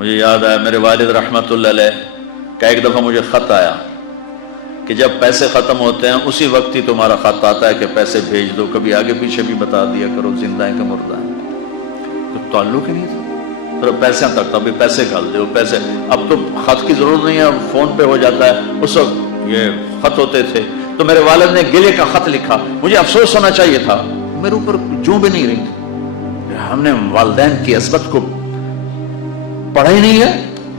مجھے یاد آیا میرے والد رحمت اللہ علیہ کا ایک دفعہ مجھے خط آیا کہ جب پیسے ختم ہوتے ہیں اسی وقت ہی تمہارا خط آتا ہے کہ پیسے بھیج دو، کبھی آگے پیچھے بھی بتا دیا کرو زندہ ہے کہ مردہ ہے۔ تو تعلق ہی نہیں تھا، پھر پیسے تک ابھی پیسے کھال دو پیسے، اب تو خط کی ضرورت نہیں ہے، فون پہ ہو جاتا ہے، اس وقت یہ خط ہوتے تھے۔ تو میرے والد نے گلے کا خط لکھا، مجھے افسوس ہونا چاہیے تھا، میرے اوپر جو بھی نہیں رہی تھی، ہم نے والدین کی عصمت کو پڑھا ہی نہیں ہے،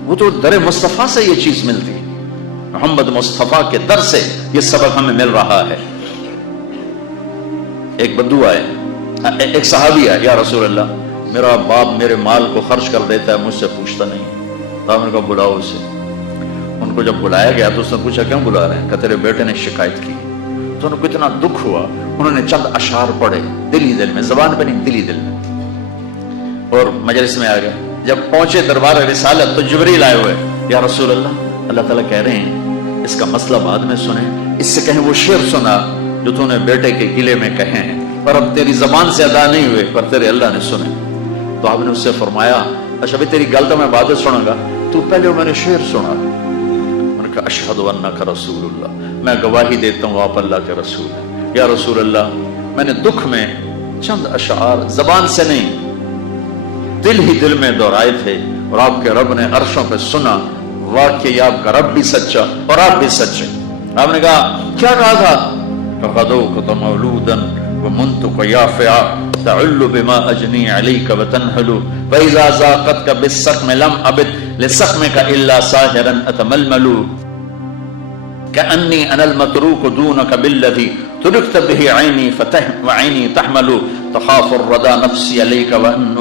وہ تو در مصطفیٰ سے یہ چیز ملتی ہے، محمد مصطفیٰ کے در سے یہ سبق ہمیں مل رہا ہے۔ ایک بدو آئے، ایک صحابی آئے، یا رسول اللہ میرا باپ میرے مال کو خرچ کر دیتا ہے، مجھ سے پوچھتا نہیں، تو ہم نے کہا بلاؤ اسے۔ ان کو جب بلایا گیا تو اس نے پوچھا کیوں بلا رہے ہیں؟ کہ تیرے بیٹے نے شکایت کی۔ تو ان کو اتنا دکھ ہوا، انہوں نے چند اشعار پڑھے دلی دل میں، زبان پہ نہیں دلی دل میں، اور مجلس میں آ گئے۔ جب پہنچے دربار رسالت تو جبریل آئے ہوئے، یا رسول اللہ اللہ تعالیٰ کہہ رہے ہیں اس کا مسئلہ بعد میں سنیں، اس سے کہیں وہ شعر سنا جو تو نے بیٹے کے گلے میں کہے ہیں، پر اب تیری زبان سے ادا نہیں ہوئے، پر تیرے اللہ نے سنے۔ تو آپ نے اس سے فرمایا اچھا بھی تیری گل تو میں بعد میں سنوں گا، تو پہلے میں نے شعر سنا۔ انہوں نے کہا اشہد انک رسول اللہ، میں گواہی دیتا ہوں آپ اللہ کے رسول ہیں۔ یا رسول اللہ میں نے دکھ میں چند اشعار زبان سے نہیں دل ہی دل میں دہرائے تھے، اور آپ کے رب نے عرشوں پہ سنا، واقعی آپ کا رب بھی سچا اور آپ بھی سچے۔ آپ نے کہا کیا کہا تھا؟ فَغَدَوْكَ مَوْلُودًا وَمُنْتُكَ يَافِعًا تَعُلُّ بِمَا أَجْنِي عَلَيْكَ وَتَنْهَلُ فَإِذَا زَاقَتْكَ بِالسَّقْمِ لَمْ أَبِدْ لِسَقْمِكَ إِلَّا سَاهِرًا أَتَمَلْمَلُ كأني أنا المتروك دونك بالذي تركت به عيني وعيني تحمل تخاف الردى نفسي عليك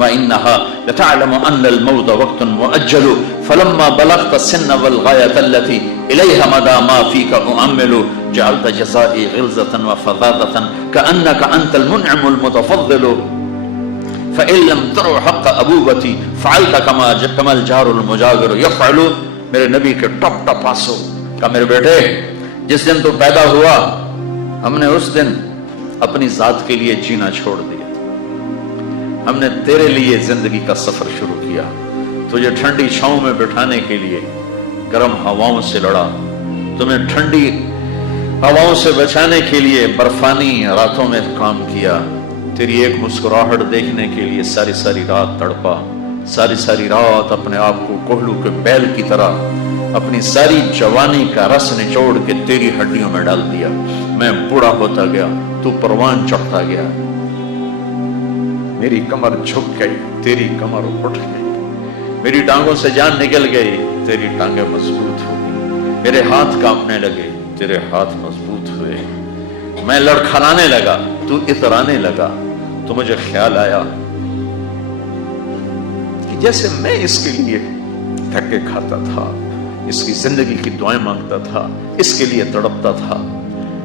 وإنها لتعلم أن الموت وقت مؤجل فلما بلغت السن والغاية التي إليها مدى ما فيك أؤمل جعلت جزائي غلظة وفظاظة كأنك أنت المنعم المتفضل فإن لم تروا حق أبوبتي فعلت كما الجار المجاور يفعل۔ میرے نبی کے ٹپ ٹپ آنسو کہ میرے بیٹے جس دن تو پیدا ہوا ہم نے اس دن اپنی ذات کے لیے جینا چھوڑ دیا، ہم نے تیرے لیے زندگی کا سفر شروع کیا، تجھے ٹھنڈی چھاؤں میں بٹھانے کے لیے گرم ہواؤں سے لڑا، تمہیں ٹھنڈی ہواؤں سے بچانے کے لیے برفانی راتوں میں کام کیا، تیری ایک مسکراہٹ دیکھنے کے لیے ساری ساری رات تڑپا، ساری ساری رات اپنے آپ کو کوہلو کے بیل کی طرح اپنی ساری جوانی کا رس نچوڑ کے تیری ہڈیوں میں ڈال دیا۔ میں بوڑھا ہوتا گیا، تو پروان چڑھتا گیا، میری کمر جھک گئی، تیری کمر اٹھ گئی، میری ٹانگوں سے جان نکل گئی، تیری ٹانگیں مضبوط ہو گئی، میرے ہاتھ کانپنے لگے، تیرے ہاتھ مضبوط ہوئے، میں لڑکھڑانے لگا، تو اترانے لگا، تو مجھے خیال آیا کہ جیسے میں اس کے لیے دھکے کھاتا تھا، اس کی زندگی کی دعائیں مانگتا تھا، اس کے لیے تڑپتا تھا،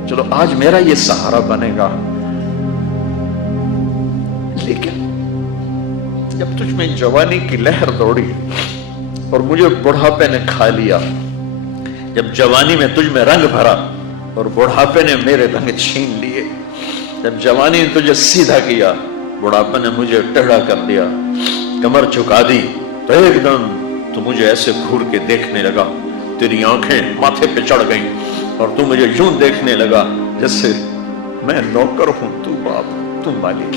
چلو آج میرا یہ سہارا بنے گا، لیکن جب تجھ میں جوانی کی لہر دوڑی اور مجھے بڑھاپے نے کھا لیا، جب جوانی میں تجھ میں رنگ بھرا اور بڑھاپے نے میرے رنگ چھین لیے، جب جوانی نے تجھے سیدھا کیا، بڑھاپے نے مجھے ٹیڑھا کر دیا، کمر جھکا دی، تو ایک دم تو مجھے ایسے گھور کے دیکھنے لگا، تیری آنکھیں ماتھے پہ چڑھ گئیں اور تو مجھے یوں دیکھنے لگا جیسے میں نوکر ہوں، تو باپ، تو مالک۔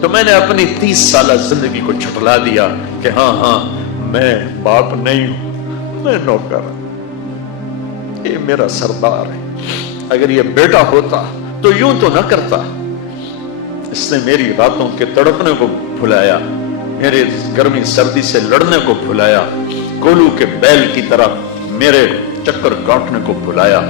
تو میں نے اپنی 30 سالہ زندگی کو جھٹلا دیا کہ ہاں میں باپ نہیں ہوں، میں نوکر ہوں، یہ میرا سردار ہے، اگر یہ بیٹا ہوتا تو یوں تو نہ کرتا، اس نے میری راتوں کے تڑپنے کو بھلایا، میرے گرمی سردی سے لڑنے کو بھلایا، کولو کے بیل کی طرح میرے چکر کاٹنے کو بھلایا،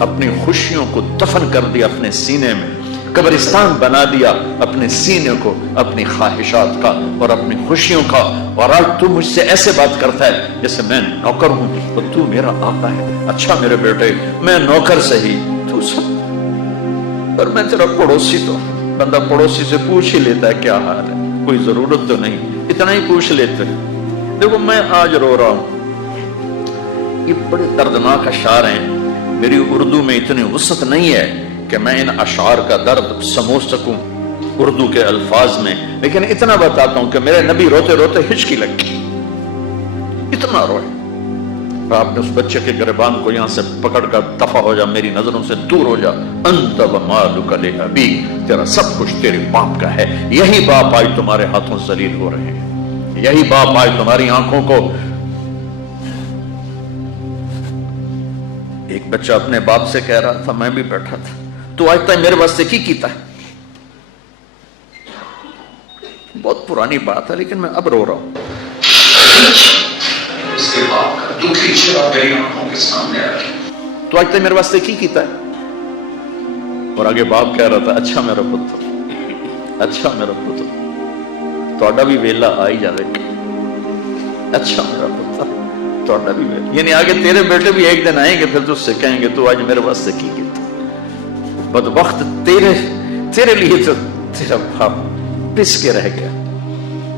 اپنی خوشیوں کو دفن کر دیا اپنے سینے میں، قبرستان بنا دیا اپنے سینے کو، اپنی خواہشات کا اور اپنی خوشیوں کا، اور آج تو مجھ سے ایسے بات کرتا ہے جیسے میں نوکر ہوں اور تو میرا آقا ہے۔ اچھا میرے بیٹے، میں نوکر سے ہی تو سب، پر میں تیرا پڑوسی، تو بندہ پڑوسی سے پوچھ ہی لیتا ہے کیا حال ہے، کوئی ضرورت تو نہیں، اتنا ہی پوچھ لیتے۔ دیکھو میں آج رو رہا ہوں، یہ بڑے دردناک اشعار ہیں، میری اردو میں اتنی وسعت نہیں ہے کہ میں ان اشعار کا درد سمجھ سکوں اردو کے الفاظ میں، لیکن اتنا بتاتا ہوں کہ میرے نبی روتے روتے ہچکی لگی، اتنا روئے. آپ نے اس بچے کے گریبان کو یہاں سے پکڑ کر دفع ہو جا, میری نظروں سے دور ہو جا. انت ومالک لابیک, تیرا سب کچھ تیرے باپ کا ہے. یہی باپ آج تمہارے ہاتھوں ذلیل ہو رہے ہیں, یہی باپ آج تمہاری آنکھوں کو. ایک بچہ اپنے باپ سے کہہ رہا تھا, میں بھی بیٹھا تھا, تو آج تک میرے واسطے کی کیتا ہے. بہت پرانی بات ہے لیکن میں اب رو رہا ہوں. اس کے باپ کا دکھی چہرہ میری آنکھوں کے سامنے آ رہا ہے, تو آج تک میرے واسطے کی کیتا ہے. اور آگے باپ کہہ رہا تھا, اچھا میرا پتر, اچھا میرا پتر, تہاڈا بھی ویلا آ ہی جاوے. اچھا میرا پتر, تہاڈا بھی ویلا, یعنی آگے تیرے بیٹے بھی ایک دن آئیں گے, پھر تجھ سے کہیں گے تو آج میرے واسطے کی کیتا. بدبخت تیرے لیے تو تیرا باپ پس کے رہ گیا,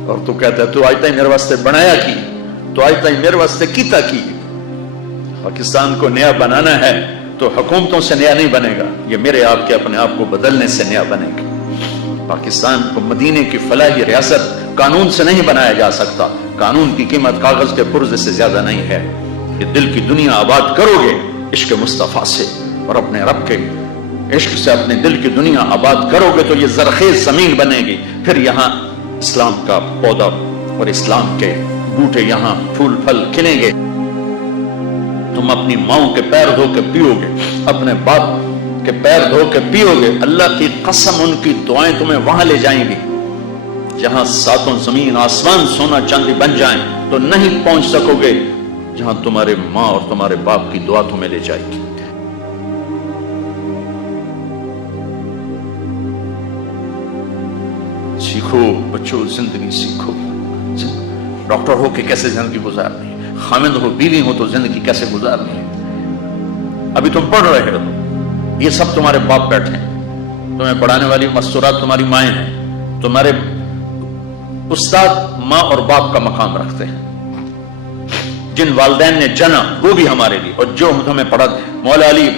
اور تو کہتا ہے تو آج تک میرے واسطے بنایا کی, تو آج تک میرے واسطے کیتا کی. پاکستان کو نیا بنانا ہے تو حکومتوں سے نیا نہیں بنے گا, یہ میرے آپ کے اپنے آپ کو بدلنے سے نیا بنے گا. پاکستان کو مدینے کی فلاحی ریاست قانون سے نہیں بنایا جا سکتا. قانون کی قیمت کاغذ کے پرزے سے زیادہ نہیں ہے. یہ دل کی دنیا آباد کرو گے عشق مصطفیٰ سے, اور اپنے رب کے عشق سے اپنے دل کی دنیا آباد کرو گے تو یہ زرخیز زمین بنے گی. پھر یہاں اسلام کا پودا اور اسلام کے بوٹے یہاں پھول پھل کھلیں گے. تم اپنی ماؤں کے پیر دھو کے پیو گے, اپنے باپ کے پیر دھو کے پیو گے. اللہ کی قسم ان کی دعائیں تمہیں وہاں لے جائیں گی جہاں ساتوں زمین آسمان سونا چاندی بن جائیں تو نہیں پہنچ سکو گے جہاں تمہارے ماں اور تمہارے باپ کی دعا تمہیں لے جائے گی. سیکھو بچوں, زندگی سیکھو. ڈاکٹر ہو کے کیسے زندگی گزارنی ہے, خامند ہو بیوی ہو تو زندگی کیسے گزارنی ہے. ابھی تم پڑھ رہے ہو, یہ سب تمہارے باپ بیٹھے ہیں, تمہیں پڑھانے والی مستورات تمہاری مائیں ہیں. تمہارے استاد ماں اور باپ کا مقام رکھتے ہیں. جن والدین نے جنا وہ بھی ہمارے لیے, اور جو ہمیں پڑھا. مولا علی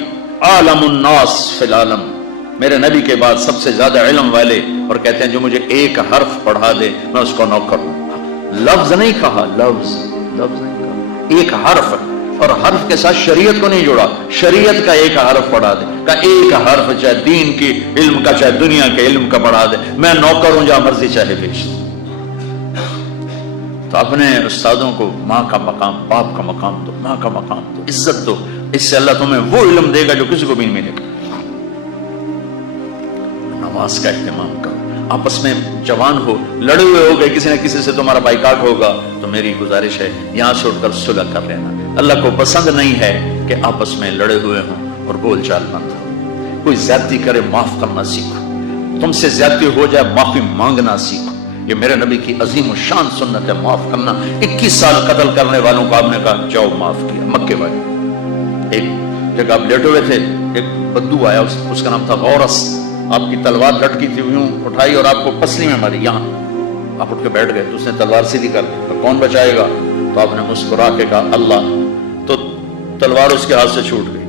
عالم الناس فی العالم, میرے نبی کے بعد سب سے زیادہ علم والے, اور کہتے ہیں جو مجھے ایک حرف پڑھا دے میں اس کو نوکر ہوں. لفظ نہیں کہا, لفظ نہیں کہا, ایک حرف, اور حرف کے ساتھ شریعت کو نہیں جوڑا. شریعت کا ایک حرف پڑھا دے, کا ایک حرف چاہے دین کی علم کا چاہے دنیا کے علم کا پڑھا دے, میں نوکر ہوں, جہاں مرضی چاہے بھیج. تو اپنے استادوں کو ماں کا مقام, باپ کا مقام دو, ماں کا مقام دو, عزت دو. اس سے اللہ تمہیں وہ علم دے گا جو کسی کو بھی نہیں ملے گا. نماز کا اہتمام کرو. آپس میں جوان ہو, لڑے ہوئے ہو گئے, کسی نہ کسی سے تمہارا بائیکاٹ ہوگا, تو میری گزارش ہے یہاں سے اٹھ کر صلح کر لینا. اللہ کو پسند نہیں ہے کہ آپس میں لڑے ہوئے ہوں اور بول چال بند ہو. کوئی زیادتی کرے معاف کرنا سیکھو, تم سے زیادتی ہو جائے معافی مانگنا سیکھو. یہ میرے نبی کی عظیم و شان سنت ہے, معاف کرنا. 21 سال قتل کرنے والوں کو آپ نے کہا جاؤ معاف کیا. مکے والے ایک جگہ آپ لیٹے ہوئے تھے, ایک بدو آیا, اس کا نام تھا غورس. آپ کی تلوار لٹکی تھی, یوں اٹھائی اور آپ کو پسلی میں ماری. یہاں آپ اٹھ کے بیٹھ گئے, تو اس نے تلوار سیدھی کر دی, کون بچائے گا؟ تو آپ نے مسکرا کے کہا اللہ. تو تلوار اس کے ہاتھ سے چھوٹ گئی,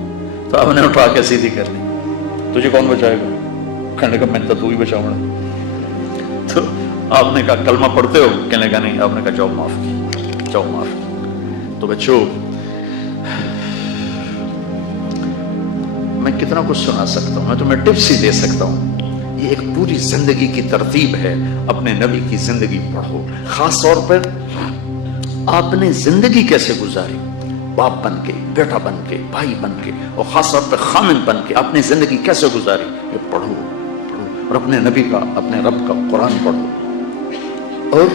تو آپ نے اٹھا کے سیدھی کر لی. تجھے کون بچائے گا؟ کہنے کا میں تو ہی بچاؤں گا. تو آپ نے کہا کلمہ پڑھتے ہو؟ کہنے کا نہیں. آپ نے کہا جاؤ معاف کی, جاؤ معاف کی. تو بچوں, میں کتنا کچھ سنا سکتا ہوں, میں تمہیں ٹپس ہی دے سکتا ہوں. یہ ایک پوری زندگی کی ترتیب ہے. اپنے نبی کی زندگی پڑھو, خاص طور پر آپ نے زندگی کیسے گزاری, باپ بن کے, بیٹا بن کے, بھائی بن کے, اور خاص طور پر خامن بن کے آپ نے زندگی کیسے گزاری, یہ پڑھو. اور اپنے نبی کا, اپنے رب کا قرآن پڑھو, اور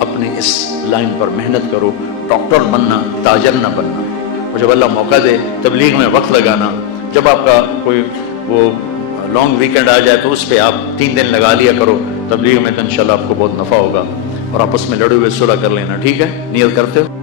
اپنے اس لائن پر محنت کرو. ڈاکٹر بننا, تاجر نہ بننا. اور جب اللہ موقع دے تبلیغ میں وقت لگانا. جب آپ کا کوئی وہ لانگ ویکینڈ آ جائے تو اس پہ آپ 3 دن لگا لیا کرو تبلیغ میں, تو انشاءاللہ آپ کو بہت نفع ہوگا. اور آپس میں لڑے ہوئے صلح کر لینا, ٹھیک ہے؟ نیت کرتے ہو؟